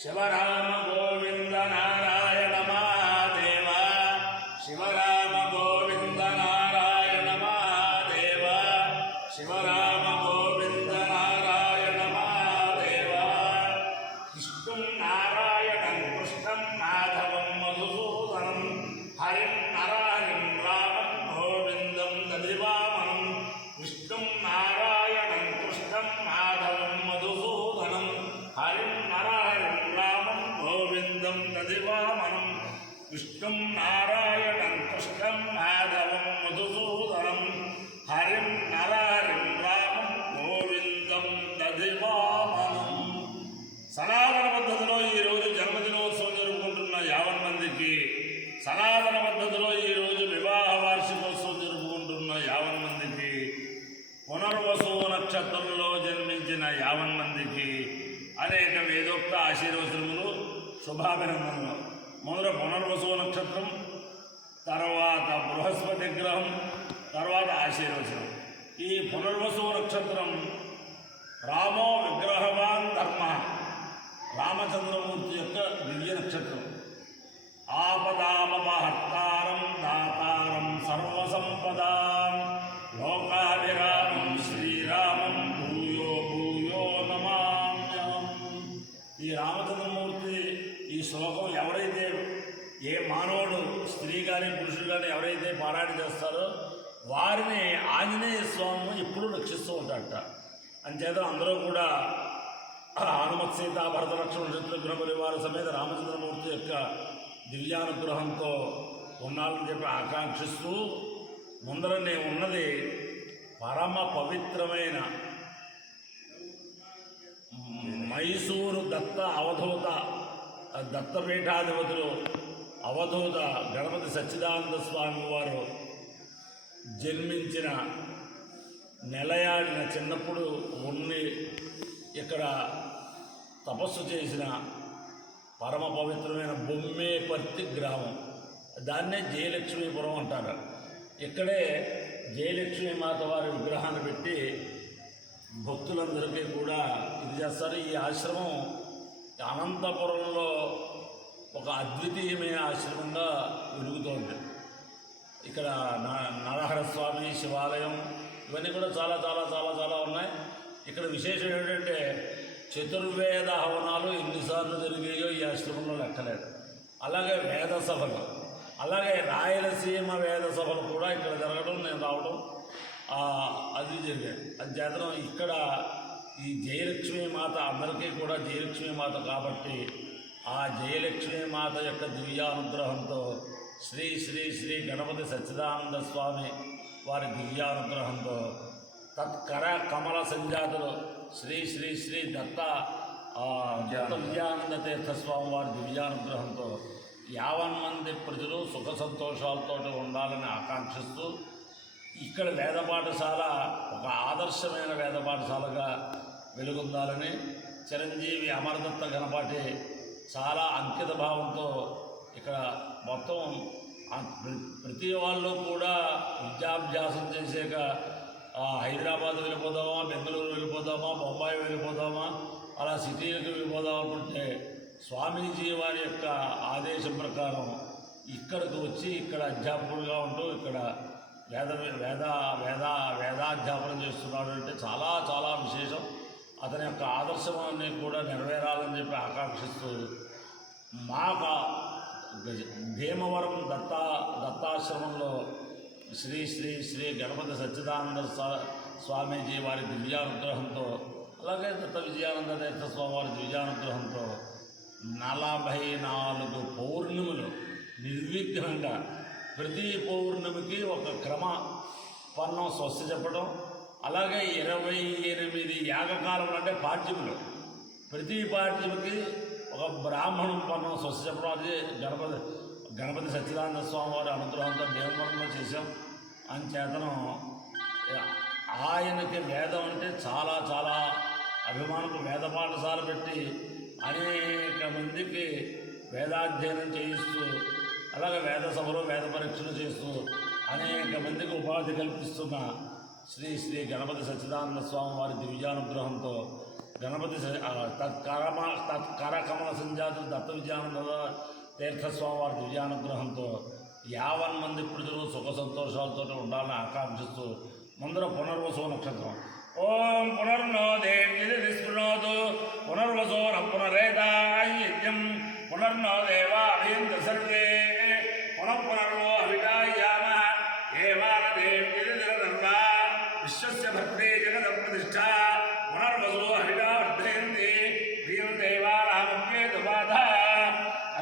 శివరామ గోవింద నారాయణ మహాదేవ శివరామ గోవింద నారాయణ మహాదేవ శివరామ గోవింద నారాయణ మహాదేవ విష్ణుం నారాయణం కృష్ణం మాధవం మధుసూదనం హరిం నరహరిం రామం గోవిందం దధివామనం విష్ణుం నారాయణం కృష్ణం మాధవం మధుసూదనం హరిం నరహరిం రామం గోవిందం దధివామనం విష్ణుం నారాయణం కృష్ణం మాధవం మధుసూదనం హరిం నరహరిం రామం గోవిందం దధివామనం. సనాతన పద్ధతిలో ఈరోజు జన్మదినోత్సవం జరుపుకుంటున్న 50 మందికి, సనాతన పద్ధతిలో ఈరోజు వివాహ వార్షికోత్సవం జరుపుకుంటున్న 50 మందికి, పునర్వసు నక్షత్రంలో జన్మించిన 50 మందికి అనేక వేదోక్త ఆశీర్వచనములు, శుభాభినందనలు. మొదట పునర్వసు నక్షత్రం, తర్వాత బృహస్పతి గ్రహం, తర్వాత ఆశీర్వచనం. ఈ పునర్వసు నక్షత్రం రామో విగ్రహవాన్ ధర్మ, రామచంద్రమూర్తి యొక్క దివ్య నక్షత్రం. ఆపదామపహర్తారం దాతారం సర్వసంపదాం లోకాభిరామం శ్రీరామం భూయో భూయో నమామ్యహం. ఈ రామచంద్రమూర్తి ఈ శ్లోకం ఎవరైతే, ఏ మానవుడు, స్త్రీ కానీ పురుషుడు కానీ ఎవరైతే పారాయణ చేస్తారో వారిని ఆంజనేయ స్వామి ఎప్పుడూ రక్షిస్తూ ఉంటాడట. అంచేత అందరూ కూడా హనుమత్ సీత భరత లక్ష్మణ శత్రుఘ్న పరివార సమేత రామచంద్రమూర్తి యొక్క దివ్యానుగ్రహంతో ఉండాలని చెప్పి ఆకాంక్షిస్తూ, ముందరనే ఉన్నది పరమ పవిత్రమైన మైసూరు దత్త అవధూత దత్తపీఠాధిపతులు అవధూత గణపతి సచ్చిదానంద స్వామి వారు జన్మించిన, నెలయాడిన, చిన్నప్పుడు ఉండి ఇక్కడ తపస్సు చేసిన పరమ పవిత్రమైన బొమ్మేపర్తి గ్రామం. దాన్నే జయలక్ష్మీపురం అంటారు. ఇక్కడే జయలక్ష్మీ మాత వారి విగ్రహాన్ని పెట్టి భక్తులందరికీ కూడా ఇది చేస్తారు. ఈ ఆశ్రమం అనంతపురంలో ఒక అద్వితీయమైన ఆశ్రమంగా వెలుగుతోంది. ఇక్కడ నరహరస్వామి శివాలయం ఇవన్నీ కూడా చాలా చాలా చాలా చాలా ఉన్నాయి. ఇక్కడ విశేషం ఏంటంటే చతుర్వేద హవనాలు ఎన్నిసార్లు జరిగాయో ఈ ఆశ్రమంలో లెక్కలేదు. అలాగే వేద సభలు, అలాగే రాయలసీమ వేద సభలు కూడా ఇక్కడ జరగడం, నేను రావడం అది జరిగాయి. అది చేతనం ఇక్కడ ఈ జయలక్ష్మీ మాత అందరికీ కూడా జయలక్ష్మీ మాత కాబట్టి ఆ జయలక్ష్మీ మాత యొక్క దివ్యానుగ్రహంతో శ్రీ శ్రీ శ్రీ గణపతి సచ్చిదానంద స్వామి వారి దివ్యానుగ్రహంతో తత్కర కమల సంజాతులు శ్రీ శ్రీ శ్రీ దత్త విజయానంద తీర్థస్వామి వారి దివ్యానుగ్రహంతో 50 మంది ప్రజలు సుఖ సంతోషాలతో ఉండాలని ఆకాంక్షిస్తూ, ఇక్కడ వేద పాఠశాల ఒక ఆదర్శమైన వేద పాఠశాలగా వెలుగొందాలని చిరంజీవి అమరదత్త గణపాటి చాలా అంకిత భావంతో ఇక్కడ మొత్తం ప్రతి వాళ్ళు కూడా విద్యాభ్యాసం చేసాక హైదరాబాద్ వెళ్ళిపోదామా, బెంగళూరు వెళ్ళిపోదామా, బొంబాయి వెళ్ళిపోదామా, అలా సిటీలకు వెళ్ళిపోదాం అనుకుంటే స్వామీజీ వారి యొక్క ఆదేశం ప్రకారం ఇక్కడికి వచ్చి ఇక్కడ అధ్యాపకులుగా ఉంటూ ఇక్కడ వేదాధ్యాపనం చేస్తున్నాడు అంటే చాలా చాలా విశేషం. అతని యొక్క ఆదర్శాన్ని కూడా నెరవేరాలని చెప్పి ఆకాంక్షిస్తూ మాకు భీమవరం దత్తాశ్రమంలో శ్రీ శ్రీ శ్రీ గణపతి సచ్చిదానంద స్వామీజీ వారి దివ్యానుగ్రహంతో, అలాగే దత్త విజయానంద తీర్థ స్వామి వారి దివ్యానుగ్రహంతో 44 పౌర్ణములు నిర్విఘ్నంగా ప్రతి పౌర్ణమికి ఒక క్రమ పన్నం స్వస్తి చెప్పడం, అలాగే 28 యాగకాలములు అంటే పాఠ్యములు, ప్రతి పాఠ్యముకి ఒక బ్రాహ్మణం పన్నం స్వస్తి చెప్పడం. అది గణపతి సచ్చిదానంద స్వామి వారి అనుగ్రహంతో భీమవరంలో చేశాం. అంచేతనం ఆయనకి వేదం అంటే చాలా చాలా అభిమానులు. వేద పాఠశాల పెట్టి అనేక మందికి వేదాధ్యయనం చేయిస్తూ, అలాగే వేద సభలు వేద పరీక్షలు చేస్తూ అనేక మందికి ఉపాధి కల్పిస్తున్న శ్రీ శ్రీ గణపతి సచ్చిదానంద స్వామి వారి దివ్యానుగ్రహంతో గణపతి తత్కారకమల సంజాతులు దత్త విజయానంద తీర్థస్వామి వారి దివ్యానుగ్రహంతో 50 మంది ప్రజలు సుఖ సంతోషాలతో ఉండాలని ఆకాంక్షిస్తూ ముందర పునర్వసు నక్షత్రం. ఓం పునర్నో దేవృణోదు పునర్వసో పునరేదాయం పునర్నో దేవాభీంద్ర సర్వే పునర్వో అభిడాయామ ఏవాదేవ్యా విశ్వస్య భద్రే జగద ప్రతిష్ఠా పునర్వసో అభిడావర్ధయంతి ప్రియం దేవానాముఖ్యే దుబాధ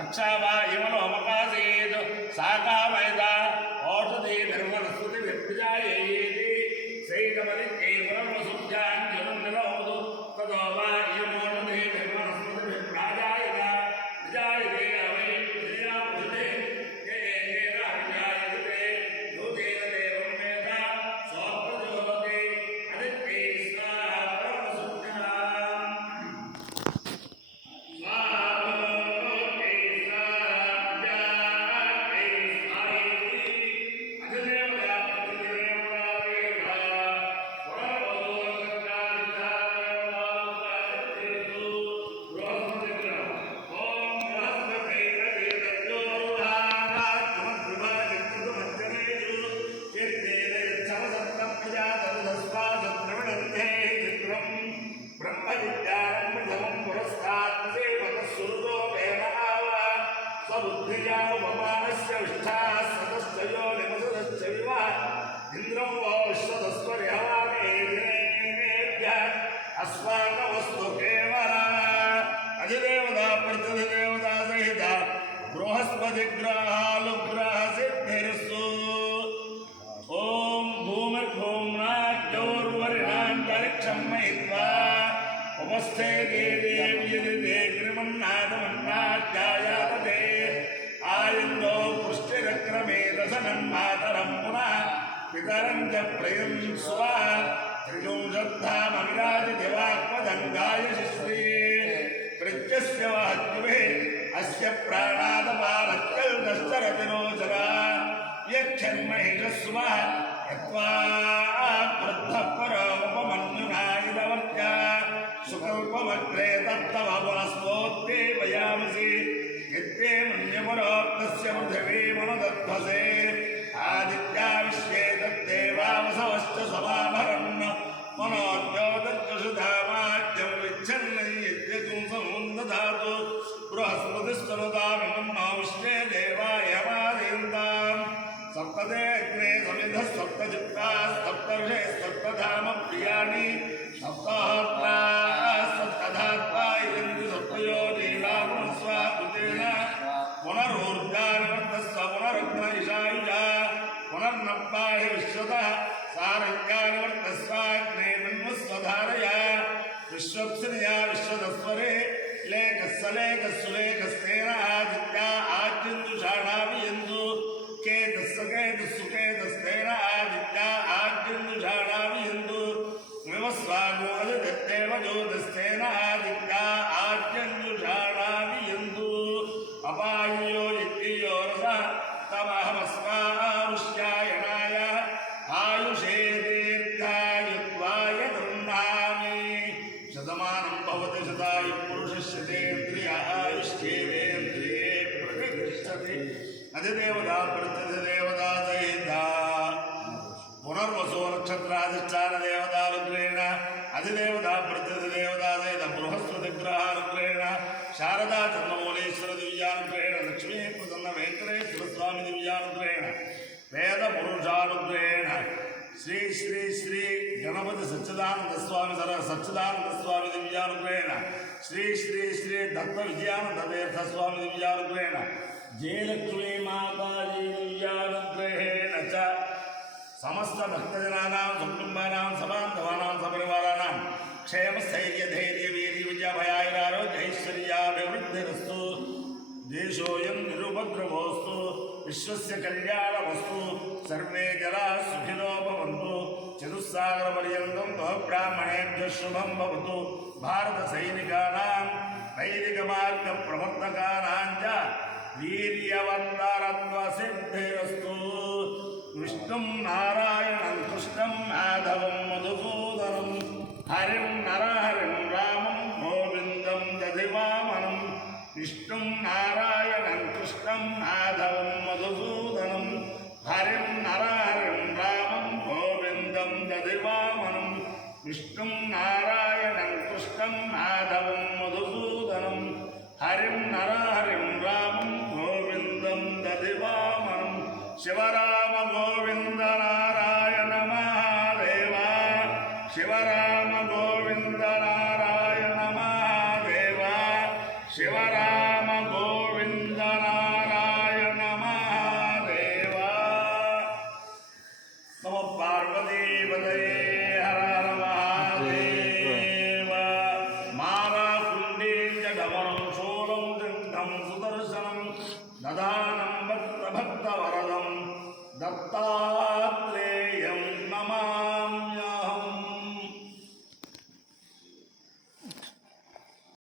అక్షావా ఇమలోమకాసీత్ సాకామైద ఔషధి నిర్మలస్మృతి విప్రజాయేతి సైకమలి కేవలమసుజ్జాంజలం నిలౌదు తదో వా యమోషధి నిర్మలస్మృతి విప్రజాయత విజాయతే అవై విజయాపుషతే కేన విజాయతే యోగేన దేవం వేద సోప్రజోతే అదిత్యై స్వాహా పరమసుజ్జాం స్వాహా ఇంద్రం వో విశ్వదస్వర్యవామేభ్య అస్మాకమస్తు కేవల అధిదేవతా ప్రతిదేవతా సహిత బృహస్పతి గ్రహాలుగ్రహ సిద్ధిర్సు. ఓం భూమిర్భూమ్నాద్యోర్వరిణాంతరిక్షం మహిత్వా ఉపస్థే దేవ్యదే గిరిమన్నాదమన్నాధ్యాయాతే ఆయుందో పుష్టిరక్రమే దశనన్మాతరం పునః పితరం చ ప్రయం స్వా త్రిజుంషద్ధామవిరాజిదివాక్పదంగాయ శిశ్వే ప్రత్యస్య వాద్యువే అస్య ప్రాణాదపాలత్కల్దశ్చరతిరోచర యక్షన్మహిషస్వ యత్వా క్రుద్ధః పరోపమన్యునాయుధవర్త్య సుకల్పమగ్రే తత్తవస్మోత్తే వయామసి యత్తే మన్యపరోక్తస్య పృథివీ మనుదధ్వసే ఆదిత్యా విశ్వే తద్దేవావసవశ్చ సమాభరన్న మనోద్యోతర్కసుధామాజ్యం విచ్ఛన్నయజ్ఞం సమున్నధాతు బృహస్పతిస్తనుదామిమం నో విశ్వే దేవాయమాదేందాం సప్తదే అగ్నే సమిధః సప్తచిత్తాః సప్తర్షే సప్తధామ ప్రియాణి సప్తహోత్రా సప్తధాత్వా ఇదంతి సప్తయో నీలాగుణస్వాకృతేన పునరూర్జానివర్తస్వ పునరగ్న ఇషాయుజ పునర్నప్పాహి విశ్వతః సారంగానివర్తస్వాగ్నే మన్వస్వధారయ విశ్వప్సినయా విశ్వదస్వరే లేకస్సులేకస్సులేకస్తేన ఆదిత్యా ఆద్యందుషాణావియందు కేతస్సుకేతస్సుకేతస్తేన ఆదిత్యా ఆద్యందుషాణావియందు వివస్వాగో అదిత్యేవ జ్యోతిస్తేన ఆదిత్యా ఆద్యందుషాణావియందు అపాయో యజ్ఞయో రస తమహమస్మారుష్యాయణాయ ఆయుషే దీర్ఘాయుత్వాయ గృహ్ణామి శతమానం భవతి శతాయు పురుషస్యేంద్రియ ఆయుష్యేంద్రియే ప్రతిష్టతి అధిదేవతా ప్రతిదేవతా సహిత పునర్వసో నక్షత్రాధిష్టాన దేవతానుగ్రహేణ అధిదేవతా ప్రతిదేవతా సహిత బృహస్పతి గ్రహానుగ్రహేణ శారదా చంద్రమౌళీశ్వర దివ్యానుగ్రహేణ లక్ష్మీ ప్రసన్న వెంకటేశ్వర స్వామి దివ్యానుగ్రహేణ వేద పురుషానుగ్రహేణ శ్రీ శ్రీ శ్రీ గణపతి సచ్చిదానంద స్వామి సచ్చిదానంద స్వామి దివ్యానుగ్రహేణ శ్రీ శ్రీ శ్రీ దత్త విజయానంద తీర్థ స్వామి దివ్యానుగ్రహేణ జయలక్ష్మీ మాతాజీ దివ్యానుగ్రహేణ చ సమస్త భక్తజనానాం కుటుంబానాం సమాంతవానాం సపరివారాణం క్షేమస్థైర్య ధైర్య వీర్య విజయ భయాయురారోగ్యైశ్వర్యాభివృద్ధిరస్తు దేశోయం నిరుపద్రవోస్తు విశ్వస్య కళ్యాణమస్తు సర్వే జనా సుఖినో భవంతు చతుస్సాగరపర్యంతం బ్రాహ్మణేభ్యో శుభం భవతు భారత సైనికానాం వైదిక మార్గ ప్రవర్తకానాం చ వీర్యవంతరత్వ సిద్ధిరస్తు. విష్ణుం నారాయణం కృష్ణం మాధవం మధుసూదనం హరిం నరహరిం రామం నారాయణం కృష్ణం మాధవం మధుసూదనం హరిం నరహరిం రామం గోవిందం దధివామనం శివరా